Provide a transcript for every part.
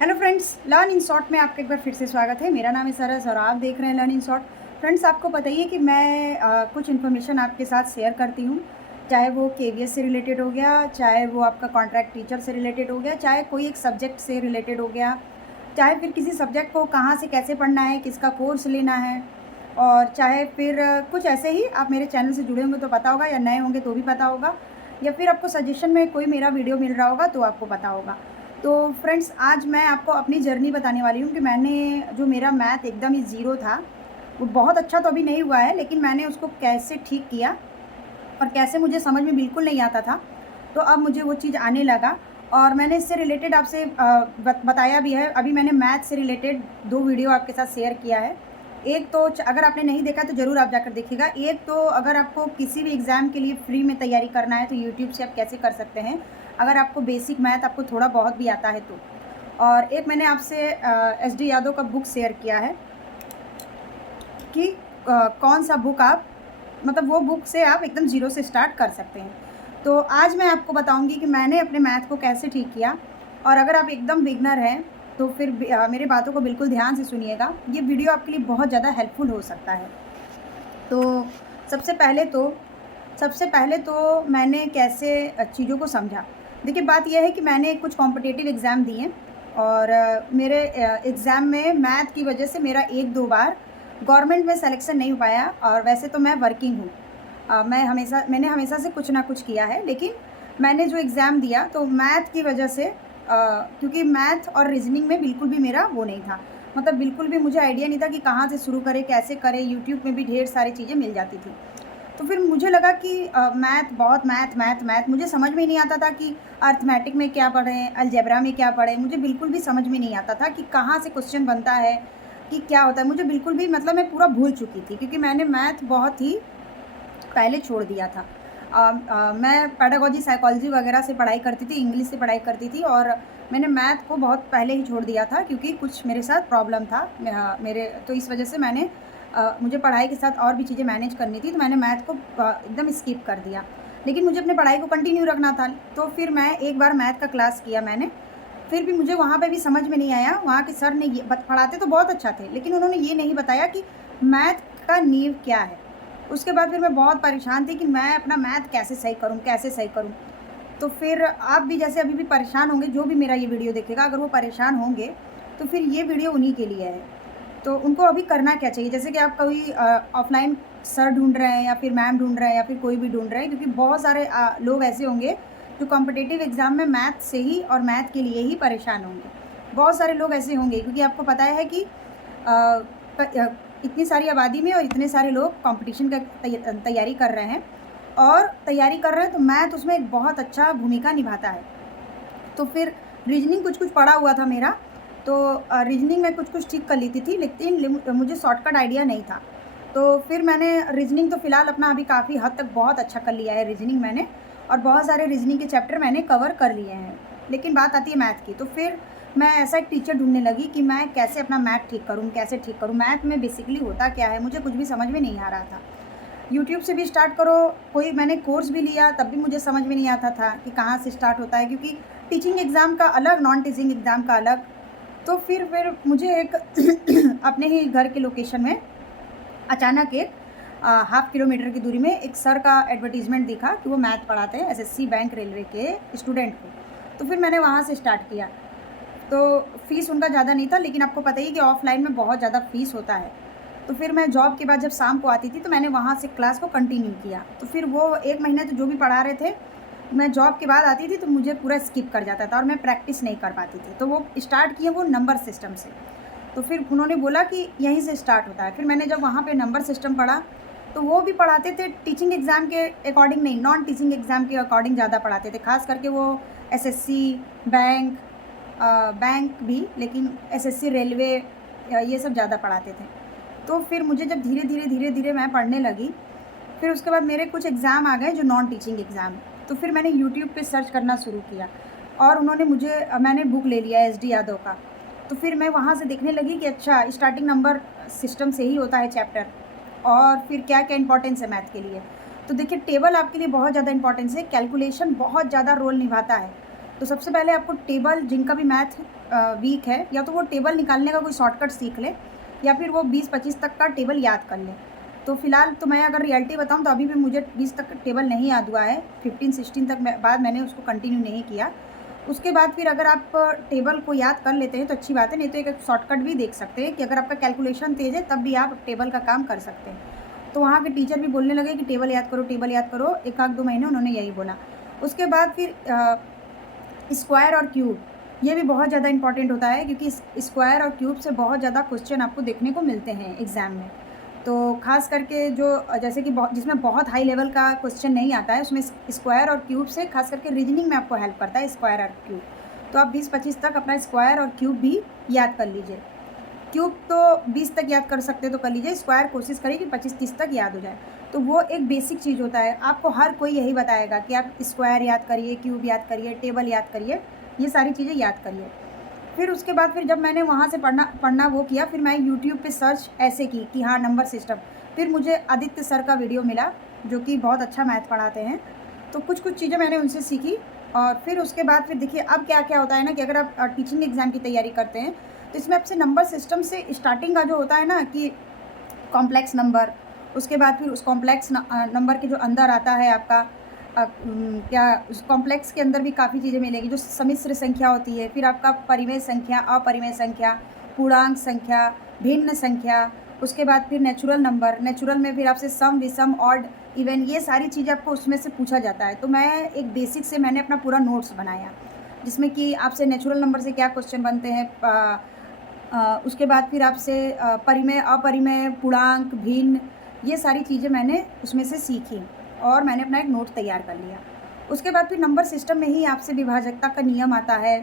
Hello friends, learn in short में आपका एक बार फिर से स्वागत है। मेरा नाम है सरस और आप देख रहे हैं लर्न इन शॉर्ट। फ्रेंड्स, आपको पता ही है कि मैं कुछ इन्फॉर्मेशन आपके साथ शेयर करती हूँ, चाहे वो केवीएस से रिलेटेड हो गया, चाहे वो आपका कॉन्ट्रैक्ट टीचर से रिलेटेड हो गया, चाहे कोई एक सब्जेक्ट से रिलेटेड हो गया, चाहे फिर किसी सब्जेक्ट को कहाँ से कैसे पढ़ना है, किसका कोर्स लेना है, और चाहे फिर कुछ ऐसे ही आप मेरे चैनल से जुड़े होंगे तो पता होगा, या नए होंगे तो भी पता होगा, या फिर आपको सजेशन में कोई मेरा वीडियो मिल रहा होगा तो आपको पता होगा। तो फ्रेंड्स, आज मैं आपको अपनी जर्नी बताने वाली हूँ कि मैंने जो मेरा मैथ एकदम ही ज़ीरो था, वो बहुत अच्छा तो अभी नहीं हुआ है, लेकिन मैंने उसको कैसे ठीक किया और कैसे मुझे समझ में बिल्कुल नहीं आता था, तो अब मुझे वो चीज़ आने लगा। और मैंने इससे रिलेटेड आपसे बताया भी है। अभी मैंने मैथ से रिलेटेड 2 वीडियो आपके साथ शेयर किया है। एक तो अगर आपने नहीं देखा तो ज़रूर आप जाकर देखिएगा। एक तो अगर आपको किसी भी एग्ज़ाम के लिए फ्री में तैयारी करना है तो यूट्यूब से आप कैसे कर सकते हैं, अगर आपको बेसिक मैथ आपको थोड़ा बहुत भी आता है तो। और एक मैंने आपसे एसडी यादव का बुक शेयर किया है कि कौन सा बुक आप, मतलब वो बुक से आप एकदम ज़ीरो से स्टार्ट कर सकते हैं। तो आज मैं आपको बताऊंगी कि मैंने अपने मैथ को कैसे ठीक किया। और अगर आप एकदम बिगनर हैं तो फिर मेरे बातों को बिल्कुल ध्यान से सुनिएगा, ये वीडियो आपके लिए बहुत ज़्यादा हेल्पफुल हो सकता है। तो सबसे पहले तो सबसे पहले तो मैंने कैसे चीज़ों को समझा। देखिए, बात यह है कि मैंने कुछ कॉम्पिटिटिव एग्ज़ाम दिए और मेरे एग्ज़ाम में मैथ की वजह से मेरा 1-2 बार गवर्नमेंट में सिलेक्शन नहीं हो पाया। और वैसे तो मैं वर्किंग हूँ, मैंने हमेशा से कुछ ना कुछ किया है, लेकिन मैंने जो एग्ज़ाम दिया तो मैथ की वजह से क्योंकि मैथ और रीज़निंग में बिल्कुल भी मेरा वो नहीं था, मतलब बिल्कुल भी मुझे आइडिया नहीं था कि कहाँ से शुरू करें, कैसे करें। यूट्यूब में भी ढेर सारी चीज़ें मिल जाती थी। तो फिर मुझे लगा कि मैथ, बहुत मैथ मैथ मैथ, मुझे समझ में नहीं आता था कि अर्थमेटिक में क्या पढ़ें, अलजेब्रा में क्या पढ़ें। मुझे बिल्कुल भी समझ में नहीं आता था कि कहाँ से क्वेश्चन बनता है, कि क्या होता है। मुझे बिल्कुल भी, मतलब मैं पूरा भूल चुकी थी, क्योंकि मैंने मैथ बहुत ही पहले छोड़ दिया था। मैं पेडागॉजी, साइकोलॉजी वगैरह से पढ़ाई करती थी, इंग्लिश से पढ़ाई करती थी, और मैंने मैथ को बहुत पहले ही छोड़ दिया था, क्योंकि कुछ मेरे साथ प्रॉब्लम था। मेरे तो इस वजह से मुझे पढ़ाई के साथ और भी चीज़ें मैनेज करनी थी, तो मैंने मैथ को एकदम स्किप कर दिया। लेकिन मुझे अपनी पढ़ाई को कंटिन्यू रखना था, तो फिर मैं एक बार मैथ का क्लास किया मैंने। फिर भी मुझे वहाँ पे भी समझ में नहीं आया। वहाँ के सर ने ये पढ़ाते तो बहुत अच्छा थे, लेकिन उन्होंने ये नहीं बताया कि मैथ का नींव क्या है। उसके बाद फिर मैं बहुत परेशान थी कि मैं अपना मैथ कैसे सही करूँ, कैसे सही करूँ। तो फिर आप भी जैसे अभी भी परेशान होंगे, जो भी मेरा ये वीडियो देखेगा, अगर वो परेशान होंगे तो फिर ये वीडियो उन्हीं के लिए है। तो उनको अभी करना क्या चाहिए, जैसे कि आप कोई ऑफ़लाइन सर ढूँढ रहे हैं, या फिर मैम ढूँढ रहे हैं, या फिर कोई भी ढूँढ रहे हैं, क्योंकि बहुत सारे लोग ऐसे होंगे जो कॉम्पिटिटिव एग्ज़ाम में मैथ से ही और मैथ के लिए ही परेशान होंगे। बहुत सारे लोग ऐसे होंगे, क्योंकि आपको पता है कि इतनी सारी आबादी में और इतने सारे लोग कॉम्पिटिशन का तैयारी कर रहे हैं, और तैयारी कर रहे हैं, तो मैथ उसमें एक बहुत अच्छा भूमिका निभाता है। तो फिर रीजनिंग कुछ-कुछ पढ़ा हुआ था मेरा, तो रीजनिंग में कुछ-कुछ ठीक कर लेती थी, लेकिन मुझे शॉर्टकट आइडिया नहीं था। तो फिर मैंने रीजनिंग तो फ़िलहाल अपना अभी काफ़ी हद तक बहुत अच्छा कर लिया है रीजनिंग मैंने, और बहुत सारे रीजनिंग के चैप्टर मैंने कवर कर लिए हैं। लेकिन बात आती है मैथ की, तो फिर मैं ऐसा एक टीचर ढूँढने लगी कि मैं कैसे अपना मैथ ठीक करूँ, कैसे ठीक करूँ? मैथ में बेसिकली होता क्या है, मुझे कुछ भी समझ में नहीं आ रहा था। यूट्यूब से भी स्टार्ट करो, कोई मैंने कोर्स भी लिया, तब भी मुझे समझ में नहीं आता था कि कहाँ से स्टार्ट होता है, क्योंकि टीचिंग एग्ज़ाम का अलग, नॉन टीचिंग एग्ज़ाम का अलग। तो फिर मुझे एक अपने ही घर के लोकेशन में अचानक एक हाफ़ किलोमीटर की दूरी में एक सर का एडवर्टाइज़मेंट दिखा कि वो मैथ पढ़ाते हैं एसएससी, बैंक, रेलवे के स्टूडेंट को। तो फिर मैंने वहाँ से स्टार्ट किया। तो फ़ीस उनका ज़्यादा नहीं था, लेकिन आपको पता ही है कि ऑफ़लाइन में बहुत ज़्यादा फ़ीस होता है। तो फिर मैं जॉब के बाद जब शाम को आती थी, तो मैंने वहाँ से क्लास को कंटिन्यू किया। तो फिर वो 1 महीने तो जो भी पढ़ा रहे थे, मैं जॉब के बाद आती थी तो मुझे पूरा स्किप कर जाता था, और मैं प्रैक्टिस नहीं कर पाती थी। तो वो स्टार्ट किए वो नंबर सिस्टम से। तो फिर उन्होंने बोला कि यहीं से स्टार्ट होता है। फिर मैंने जब वहाँ पे नंबर सिस्टम पढ़ा, तो वो भी पढ़ाते थे टीचिंग एग्ज़ाम के अकॉर्डिंग नहीं, नॉन टीचिंग एग्ज़ाम के अकॉर्डिंग ज़्यादा पढ़ाते थे। ख़ास करके वो एसएससी, बैंक, बैंक भी, लेकिन एसएससी, रेलवे, ये सब ज़्यादा पढ़ाते थे। तो फिर मुझे जब धीरे धीरे मैं पढ़ने लगी, फिर उसके बाद मेरे कुछ एग्ज़ाम आ गए जो नॉन टीचिंग एग्ज़ाम है। तो फिर मैंने यूट्यूब पे सर्च करना शुरू किया, और मैंने बुक ले लिया एसडी यादव का। तो फिर मैं वहाँ से देखने लगी कि अच्छा, स्टार्टिंग नंबर सिस्टम से ही होता है चैप्टर, और फिर क्या-क्या इम्पोर्टेंस है मैथ के लिए। तो देखिए, टेबल आपके लिए बहुत ज़्यादा इम्पोर्टेंस है, कैलकुलेशन बहुत ज़्यादा रोल निभाता है। तो सबसे पहले आपको टेबल, जिनका भी मैथ वीक है, या तो वो टेबल निकालने का कोई शॉर्टकट सीख ले, या फिर वो 20-25 तक का टेबल याद कर ले। तो फिलहाल तो मैं अगर रियलिटी बताऊँ तो अभी भी मुझे 20 तक टेबल नहीं याद हुआ है, 15-16 तक बाद मैंने उसको कंटिन्यू नहीं किया। उसके बाद फिर अगर आप टेबल को याद कर लेते हैं तो अच्छी बात है, नहीं तो एक शॉर्टकट भी देख सकते हैं कि अगर आपका कैलकुलेशन तेज़ है तब भी आप टेबल का काम कर सकते हैं। तो वहाँ के टीचर भी बोलने लगे कि टेबल याद करो, टेबल याद करो, 1 आध 2 महीने उन्होंने यही बोला। उसके बाद फिर स्क्वायर और क्यूब, ये भी बहुत ज़्यादा इंपॉर्टेंट होता है, क्योंकि स्क्वायर और क्यूब से बहुत ज़्यादा क्वेश्चन आपको देखने को मिलते हैं एग्ज़ाम में। तो ख़ास करके जो जैसे कि जिसमें बहुत हाई लेवल का क्वेश्चन नहीं आता है, उसमें स्क्वायर और क्यूब से ख़ास करके रीजनिंग में आपको हेल्प करता है स्क्वायर और क्यूब। तो आप 20-25 तक अपना स्क्वायर और क्यूब भी याद कर लीजिए। क्यूब तो 20 तक याद कर सकते तो कर लीजिए, स्क्वायर कोशिश करिए कि 25-30 तक याद हो जाए। तो वो एक बेसिक चीज़ होता है, आपको हर कोई यही बताएगा कि आप स्क्वायर याद करिए, क्यूब याद करिए, टेबल याद करिए, ये सारी चीज़ें याद करिए। फिर उसके बाद फिर जब मैंने वहाँ से पढ़ना वो किया, फिर मैं यूट्यूब पे सर्च ऐसे की कि हाँ नंबर सिस्टम। फिर मुझे आदित्य सर का वीडियो मिला, जो कि बहुत अच्छा मैथ पढ़ाते हैं। तो कुछ चीज़ें मैंने उनसे सीखी, और फिर उसके बाद फिर देखिए अब क्या-क्या होता है ना कि अगर आप टीचिंग एग्ज़ाम की तैयारी करते हैं, तो इसमें आपसे नंबर सिस्टम से स्टार्टिंग का जो होता है ना कि कॉम्प्लेक्स नंबर, उसके बाद फिर उस कॉम्प्लेक्स नंबर के जो अंदर आता है आपका क्या उस कॉम्प्लेक्स के अंदर भी काफ़ी चीज़ें मिलेगी, जो सम्मिश्र संख्या होती है, फिर आपका परिमेय संख्या, अपरिमेय संख्या, पूर्णांक संख्या, भिन्न संख्या, उसके बाद फिर नेचुरल नंबर, नेचुरल में फिर आपसे सम, विषम, ऑड, इवन, ये सारी चीज़ें आपको उसमें से पूछा जाता है। तो मैं एक बेसिक से मैंने अपना पूरा नोट्स बनाया, जिसमें कि आपसे नेचुरल नंबर से क्या क्वेश्चन बनते हैं, उसके बाद फिर आपसे परिमेय, अपरिमेय, पूर्णांक, भिन्न, ये सारी चीज़ें मैंने उसमें से सीखी, और मैंने अपना एक नोट तैयार कर लिया। उसके बाद फिर नंबर सिस्टम में ही आपसे विभाजकता का नियम आता है,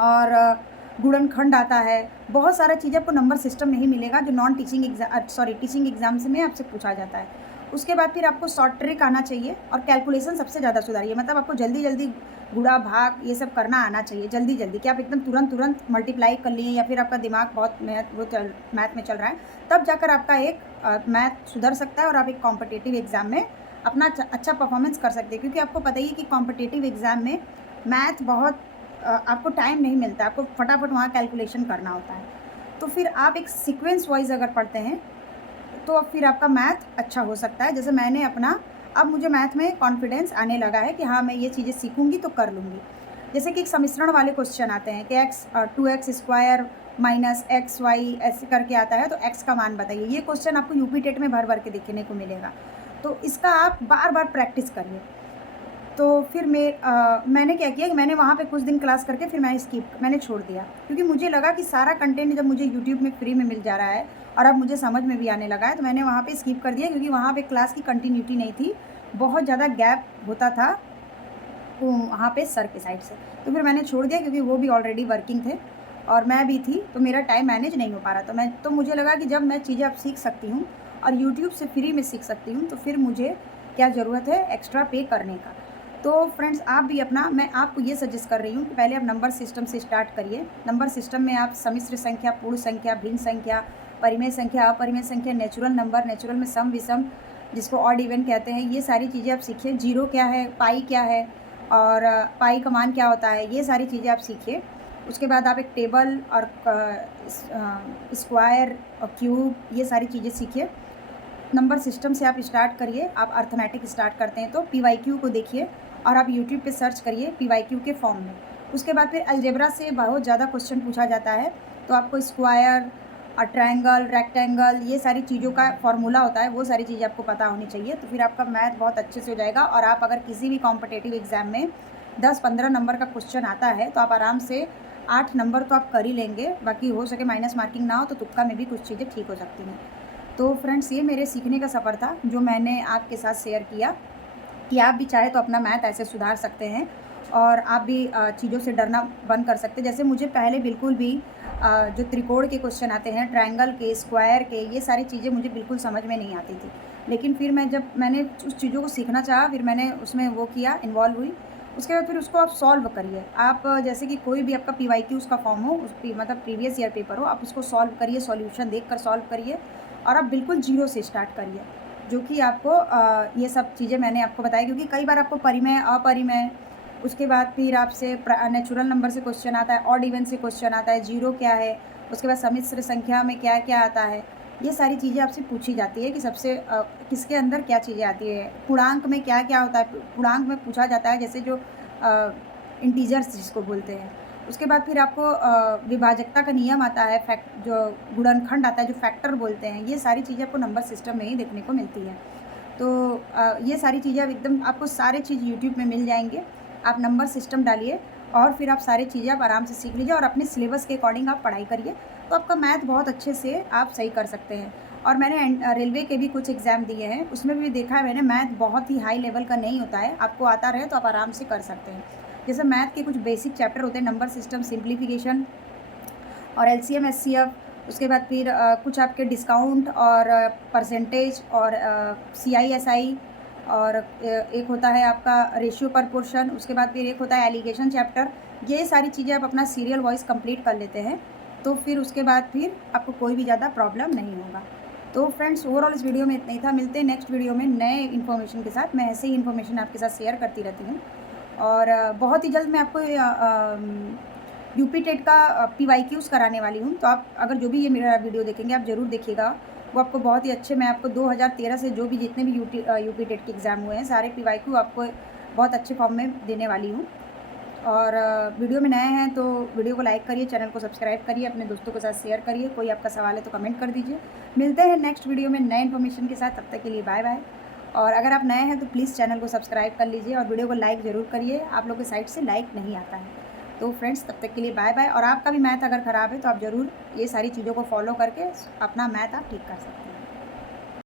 और गुणनखंड आता है। बहुत सारा चीज़ें आपको नंबर सिस्टम में ही मिलेगा, जो टीचिंग एग्ज़ाम से में आपसे पूछा जाता है। उसके बाद फिर आपको शॉर्ट ट्रिक आना चाहिए, और कैलकुलेशन सबसे ज़्यादा सुधारिए, मतलब आपको जल्दी-जल्दी गुणा, भाग ये सब करना आना चाहिए जल्दी-जल्दी, कि आप एकदम तुरंत मल्टीप्लाई कर लिए, या फिर आपका दिमाग बहुत मैथ में चल रहा है, तब जाकर आपका एक मैथ सुधर सकता है, और आप एक कॉम्पिटिटिव एग्ज़ाम में अपना अच्छा परफॉर्मेंस कर सकते हैं। क्योंकि आपको पता ही है कि कॉम्पिटिटिव एग्ज़ाम में मैथ बहुत आपको टाइम नहीं मिलता, आपको फटाफट वहाँ कैलकुलेशन करना होता है। तो फिर आप एक सीक्वेंस वाइज अगर पढ़ते हैं, तो अब फिर आपका मैथ अच्छा हो सकता है। जैसे मैंने अपना, अब मुझे मैथ में कॉन्फिडेंस आने लगा है कि हाँ मैं ये चीज़ें सीखूंगी तो कर लूँगी। जैसे कि एक सम्मिश्रण वाले क्वेश्चन आते हैं कि 2x स्क्वायर माइनस XY ऐसे करके आता है, तो x का मान बताइए। ये क्वेश्चन आपको यूपी टेट में भर के देखने को मिलेगा, तो इसका आप बार बार प्रैक्टिस करिए। तो फिर मैंने क्या किया कि मैंने वहाँ पे कुछ दिन क्लास करके फिर मैंने छोड़ दिया, क्योंकि मुझे लगा कि सारा कंटेंट जब मुझे यूट्यूब में फ्री में मिल जा रहा है, और अब मुझे समझ में भी आने लगा है, तो मैंने वहाँ पे स्किप कर दिया, क्योंकि वहाँ पे क्लास की कंटिन्यूटी नहीं थी, बहुत ज़्यादा गैप होता था वहाँ पे सर के साइड से। तो फिर मैंने छोड़ दिया, क्योंकि वो भी ऑलरेडी वर्किंग थे और मैं भी थी, तो मेरा टाइम मैनेज नहीं हो पा रहा। तो मुझे लगा कि जब मैं चीज़ें अब सीख सकती हूँ और यूट्यूब से फ्री में सीख सकती हूँ, तो फिर मुझे क्या ज़रूरत है एक्स्ट्रा पे करने का। तो फ्रेंड्स, आप भी मैं आपको ये सजेस्ट कर रही हूँ कि पहले आप नंबर सिस्टम से स्टार्ट करिए। नंबर सिस्टम में आप सम्मिश्र संख्या, पूर्ण संख्या, भिन्न संख्या, परिमेय संख्या, अपरिमेय संख्या, नेचुरल नंबर, नेचुरल में सम, विषम, जिसको ऑड इवन कहते हैं, ये सारी चीज़ें आप सीखिए। जीरो क्या है, पाई क्या है, और पाई का मान क्या होता है, ये सारी चीज़ें आप सीखिए। उसके बाद आप एक टेबल और स्क्वायर और क्यूब, ये सारी चीज़ें सीखिए। नंबर सिस्टम से आप स्टार्ट करिए। आप अर्थमेटिक स्टार्ट करते हैं तो PYQ को देखिए, और आप यूट्यूब पे सर्च करिए PYQ के फॉर्म में। उसके बाद फिर अलजेब्रा से बहुत ज़्यादा क्वेश्चन पूछा जाता है, तो आपको स्क्वायर और ट्रायंगल, रेक्टेंगल, ये सारी चीज़ों का फॉर्मूला होता है, वो सारी चीज़ें आपको पता होनी चाहिए। तो फिर आपका मैथ बहुत अच्छे से हो जाएगा, और आप अगर किसी भी कॉम्पिटिटिव एग्ज़ाम में 10-15 नंबर का क्वेश्चन आता है, तो आप आराम से 8 नंबर तो आप कर ही लेंगे। बाकी हो सके माइनस मार्किंग ना हो तो तुक्का में भी कुछ चीज़ें ठीक हो सकती हैं। तो फ्रेंड्स, ये मेरे सीखने का सफ़र था, जो मैंने आपके साथ शेयर किया, कि आप भी चाहे तो अपना मैथ ऐसे सुधार सकते हैं, और आप भी चीज़ों से डरना बंद कर सकते हैं। जैसे मुझे पहले बिल्कुल भी जो त्रिकोण के क्वेश्चन आते हैं, ट्रायंगल के, स्क्वायर के, ये सारी चीज़ें मुझे बिल्कुल समझ में नहीं आती थी। लेकिन फिर मैंने उस चीज़ों को सीखना चाहा, फिर मैंने उसमें वो किया, इन्वॉल्व हुई। उसके बाद फिर उसको आप सॉल्व करिए। आप जैसे कि कोई भी आपका PYQ का फॉर्म हो, मतलब प्रीवियस ईयर पेपर हो, आप उसको सॉल्व करिए, सॉल्यूशन देखकर सॉल्व करिए, और आप बिल्कुल जीरो से स्टार्ट करिए, जो कि आपको ये सब चीज़ें मैंने आपको बताई। क्योंकि कई बार आपको परिमेय, अपरिमेय, उसके बाद फिर आपसे नेचुरल नंबर से क्वेश्चन आता है, ऑड इवन से क्वेश्चन आता है, जीरो क्या है, उसके बाद सम्मिश्र संख्या में क्या-क्या आता है। ये सारी चीज़ें आपसे पूछी जाती है कि सबसे किसके अंदर क्या चीज़ें आती है। पूर्णांक में क्या-क्या होता है, पूर्णांक में पूछा जाता है जैसे जो इंटीजर्स जिसको बोलते हैं। उसके बाद फिर आपको विभाजकता का नियम आता है, जो गुणनखंड आता है, जो फैक्टर बोलते हैं। ये सारी चीज़ें आपको नंबर सिस्टम में ही देखने को मिलती है। तो ये सारी चीज़ें अब एकदम आपको सारे चीज़ यूट्यूब में मिल जाएँगे। आप नंबर सिस्टम डालिए और फिर आप सारी चीज़ें आप आराम से सीख लीजिए और अपने सिलेबस के अकॉर्डिंग आप पढ़ाई करिए, तो आपका मैथ बहुत अच्छे से आप सही कर सकते हैं। और मैंने रेलवे के भी कुछ एग्ज़ाम दिए हैं, उसमें भी देखा है मैंने, मैथ बहुत ही हाई लेवल का नहीं होता है। आपको आता रहे तो आप आराम से कर सकते हैं। जैसे मैथ के कुछ बेसिक चैप्टर होते हैं, नंबर सिस्टम, सिम्प्लीफिकेशन और एलसीएम, एचसीएफ। उसके बाद फिर कुछ आपके डिस्काउंट और परसेंटेज और सीआईएसआई और एक होता है आपका रेशियो प्रपोर्शन। उसके बाद फिर एक होता है एलिगेशन चैप्टर। ये सारी चीज़ें आप अपना सीरियल वाइज कंप्लीट कर लेते हैं तो फिर उसके बाद फिर आपको कोई भी ज़्यादा प्रॉब्लम नहीं होगा। तो फ्रेंड्स, ओवरऑल इस वीडियो में इतना ही था। मिलते हैं नेक्स्ट वीडियो में नए इन्फॉर्मेशन के साथ। मैं ऐसे ही इन्फॉर्मेशन आपके साथ शेयर करती रहती हूँ और बहुत ही जल्द मैं आपको यूपी टेट का पीवाईक्यूज़ कराने वाली हूँ। तो आप अगर जो भी ये मेरा वीडियो देखेंगे आप ज़रूर देखिएगा। वो आपको बहुत ही अच्छे, मैं आपको 2013 से जो भी जितने भी यूपी टेट के एग्ज़ाम हुए हैं सारे पीवाईक्यू आपको बहुत अच्छे फॉर्म में देने वाली हूँ। और वीडियो में नए हैं तो वीडियो को लाइक करिए, चैनल को सब्सक्राइब करिए, अपने दोस्तों के साथ शेयर करिए। कोई आपका सवाल है तो कमेंट कर दीजिए। मिलते हैं नेक्स्ट वीडियो में नए इन्फॉर्मेशन के साथ। तब तक के लिए बाय बाय। और अगर आप नए हैं तो प्लीज़ चैनल को सब्सक्राइब कर लीजिए और वीडियो को लाइक ज़रूर करिए। आप लोग के साइड से लाइक नहीं आता है। तो फ्रेंड्स, तब तक के लिए बाय बाय। और आपका भी मैथ अगर ख़राब है तो आप ज़रूर ये सारी चीज़ों को फॉलो करके अपना मैथ आप ठीक कर सकते हैं।